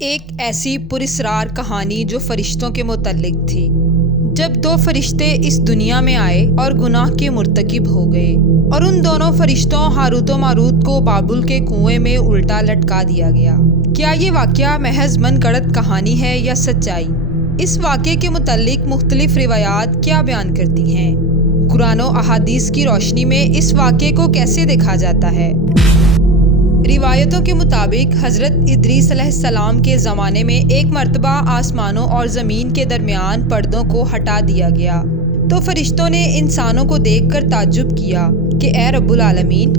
ایک ایسی پراسرار کہانی جو فرشتوں کے متعلق تھی۔ جب دو فرشتے اس دنیا میں آئے اور گناہ کے مرتکب ہو گئے اور ان دونوں فرشتوں ہاروت و ماروت کو بابل کے کنویں میں الٹا لٹکا دیا گیا۔ کیا یہ واقعہ محض من گھڑت کہانی ہے یا سچائی؟ اس واقعے کے متعلق مختلف روایات کیا بیان کرتی ہیں؟ قرآن و احادیث کی روشنی میں اس واقعے کو کیسے دیکھا جاتا ہے؟ روایتوں کے مطابق حضرت ادریس علیہ السلام کے زمانے میں ایک مرتبہ آسمانوں اور زمین کے درمیان پردوں کو ہٹا دیا گیا تو فرشتوں نے انسانوں کو دیکھ کر تعجب کیا کہ اے رب العالمین،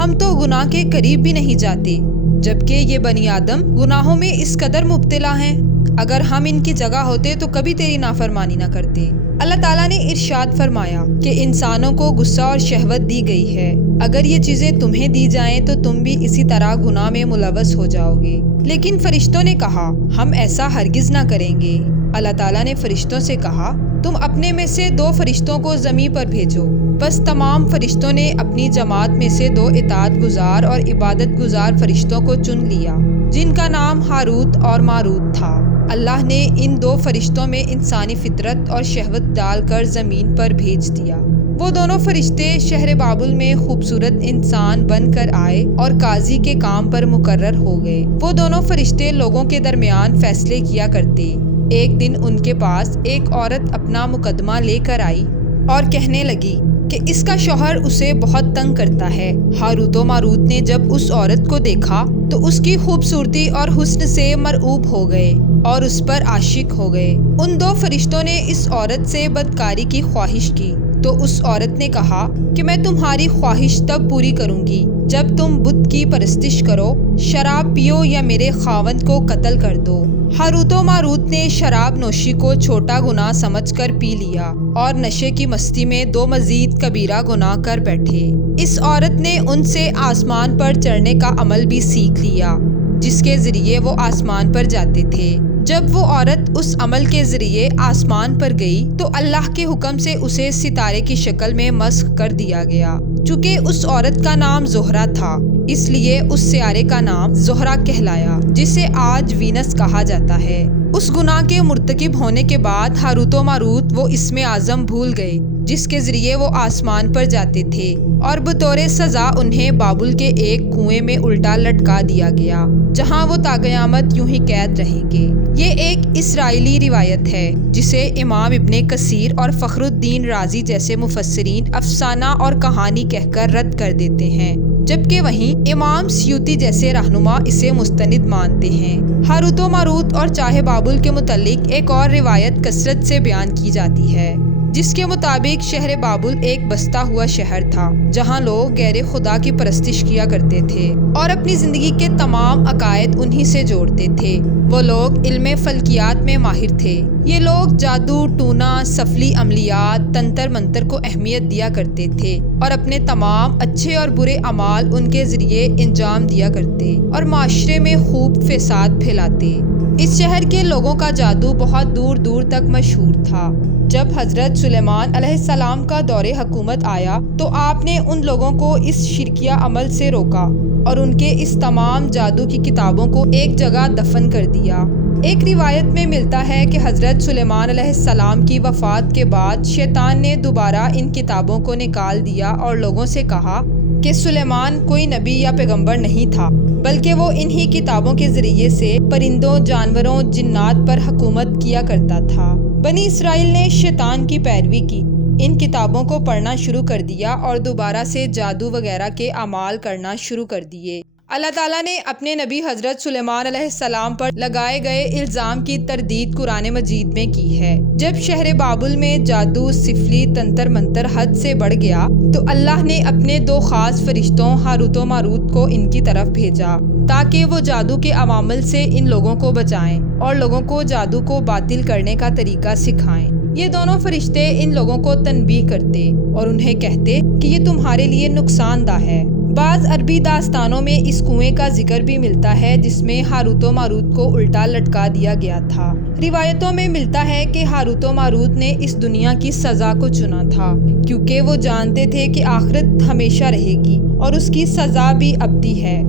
ہم تو گناہ کے قریب بھی نہیں جاتے، جبکہ یہ بنی آدم گناہوں میں اس قدر مبتلا ہیں۔ اگر ہم ان کی جگہ ہوتے تو کبھی تیری نافرمانی نہ کرتے۔ اللہ تعالیٰ نے ارشاد فرمایا کہ انسانوں کو غصہ اور شہوت دی گئی ہے، اگر یہ چیزیں تمہیں دی جائیں تو تم بھی اسی طرح گناہ میں ملوث ہو جاؤ گے۔ لیکن فرشتوں نے کہا ہم ایسا ہرگز نہ کریں گے۔ اللہ تعالیٰ نے فرشتوں سے کہا تم اپنے میں سے 2 فرشتوں کو زمین پر بھیجو۔ بس تمام فرشتوں نے اپنی جماعت میں سے 2 اطاعت گزار اور عبادت گزار فرشتوں کو چن لیا جن کا نام ہاروت اور ماروت تھا۔ اللہ نے ان 2 فرشتوں میں انسانی فطرت اور شہوت ڈال کر زمین پر بھیج دیا۔ وہ دونوں فرشتے شہر بابل میں خوبصورت انسان بن کر آئے اور قاضی کے کام پر مقرر ہو گئے۔ وہ دونوں فرشتے لوگوں کے درمیان فیصلے کیا کرتے۔ ایک دن ان کے پاس ایک عورت اپنا مقدمہ لے کر آئی اور کہنے لگی کہ اس کا شوہر اسے بہت تنگ کرتا ہے۔ ہاروت و ماروت نے جب اس عورت کو دیکھا تو اس کی خوبصورتی اور حسن سے مرعوب ہو گئے اور اس پر عاشق ہو گئے۔ ان 2 فرشتوں نے اس عورت سے بدکاری کی خواہش کی تو اس عورت نے کہا کہ میں تمہاری خواہش تب پوری کروں گی جب تم بت کی پرستش کرو، شراب پیو یا میرے خاوند کو قتل کر دو۔ ہاروت و ماروت نے شراب نوشی کو چھوٹا گناہ سمجھ کر پی لیا اور نشے کی مستی میں 2 مزید کبیرہ گناہ کر بیٹھے۔ اس عورت نے ان سے آسمان پر چڑھنے کا عمل بھی سیکھ لیا جس کے ذریعے وہ آسمان پر جاتے تھے۔ جب وہ عورت اس عمل کے ذریعے آسمان پر گئی تو اللہ کے حکم سے اسے ستارے کی شکل میں مسخ کر دیا گیا۔ چونکہ اس عورت کا نام زہرہ تھا اس لیے اس سیارے کا نام زہرہ کہلایا جسے آج وینس کہا جاتا ہے۔ اس گناہ کے مرتکب ہونے کے بعد ہاروت و ماروت وہ اسم اعظم بھول گئے جس کے ذریعے وہ آسمان پر جاتے تھے اور بطور سزا انہیں بابل کے ایک کنویں میں الٹا لٹکا دیا گیا جہاں وہ تا قیامت یوں ہی قید رہیں گے۔ یہ ایک اسرائیلی روایت ہے جسے امام ابن کثیر اور فخر الدین رازی جیسے مفسرین افسانہ اور کہانی کہہ کر رد کر دیتے ہیں، جبکہ وہیں امام سیوطی جیسے رہنما اسے مستند مانتے ہیں۔ ہاروت و ماروت اور چاہے بابل کے متعلق ایک اور روایت کثرت سے بیان کی جاتی ہے جس کے مطابق شہر بابل ایک بستا ہوا شہر تھا جہاں لوگ غیر خدا کی پرستش کیا کرتے تھے اور اپنی زندگی کے تمام عقائد انہی سے جوڑتے تھے۔ وہ لوگ علم فلکیات میں ماہر تھے۔ یہ لوگ جادو، ٹونا، سفلی عملیات، تنتر منتر کو اہمیت دیا کرتے تھے اور اپنے تمام اچھے اور برے اعمال ان کے ذریعے انجام دیا کرتے اور معاشرے میں خوب فساد پھیلاتے۔ اس شہر کے لوگوں کا جادو بہت دور دور تک مشہور تھا۔ جب حضرت سلیمان علیہ السلام کا دور حکومت آیا تو آپ نے ان لوگوں کو اس شرکیہ عمل سے روکا اور ان کے اس تمام جادو کی کتابوں کو ایک جگہ دفن کر دیا۔ ایک روایت میں ملتا ہے کہ حضرت سلیمان علیہ السلام کی وفات کے بعد شیطان نے دوبارہ ان کتابوں کو نکال دیا اور لوگوں سے کہا کہ سلیمان کوئی نبی یا پیغمبر نہیں تھا بلکہ وہ انہی کتابوں کے ذریعے سے پرندوں، جانوروں، جنات پر حکومت کیا کرتا تھا۔ بنی اسرائیل نے شیطان کی پیروی کی، ان کتابوں کو پڑھنا شروع کر دیا اور دوبارہ سے جادو وغیرہ کے اعمال کرنا شروع کر دیے۔ اللہ تعالیٰ نے اپنے نبی حضرت سلیمان علیہ السلام پر لگائے گئے الزام کی تردید قرآن مجید میں کی ہے۔ جب شہر بابل میں جادو، سفلی، تنتر منتر حد سے بڑھ گیا تو اللہ نے اپنے 2 خاص فرشتوں ہاروت و ماروت کو ان کی طرف بھیجا تاکہ وہ جادو کے عوامل سے ان لوگوں کو بچائیں اور لوگوں کو جادو کو باطل کرنے کا طریقہ سکھائیں۔ یہ دونوں فرشتے ان لوگوں کو تنبیہ کرتے اور انہیں کہتے کہ یہ تمہارے لیے نقصان دہ ہے۔ بعض عربی داستانوں میں اس کنویں کا ذکر بھی ملتا ہے جس میں ہاروت و ماروت کو الٹا لٹکا دیا گیا تھا۔ روایتوں میں ملتا ہے کہ ہاروت و ماروت نے اس دنیا کی سزا کو چنا تھا کیونکہ وہ جانتے تھے کہ آخرت ہمیشہ رہے گی اور اس کی سزا بھی ابدی ہے۔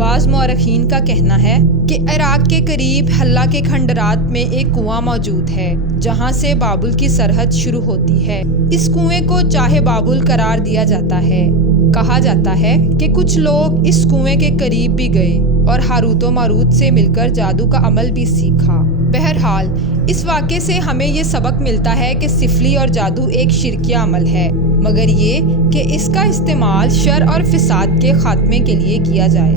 بعض مورخین کا کہنا ہے کہ عراق کے قریب حلہ کے کھنڈرات میں ایک کنواں موجود ہے جہاں سے بابل کی سرحد شروع ہوتی ہے۔ اس کنویں کو چاہے بابل قرار دیا جاتا ہے۔ کہا جاتا ہے کہ کچھ لوگ اس کنویں کے قریب بھی گئے اور ہاروت و ماروت سے مل کر جادو کا عمل بھی سیکھا۔ بہرحال اس واقعے سے ہمیں یہ سبق ملتا ہے کہ سفلی اور جادو ایک شرکیہ عمل ہے، مگر یہ کہ اس کا استعمال شر اور فساد کے خاتمے کے لیے کیا جائے۔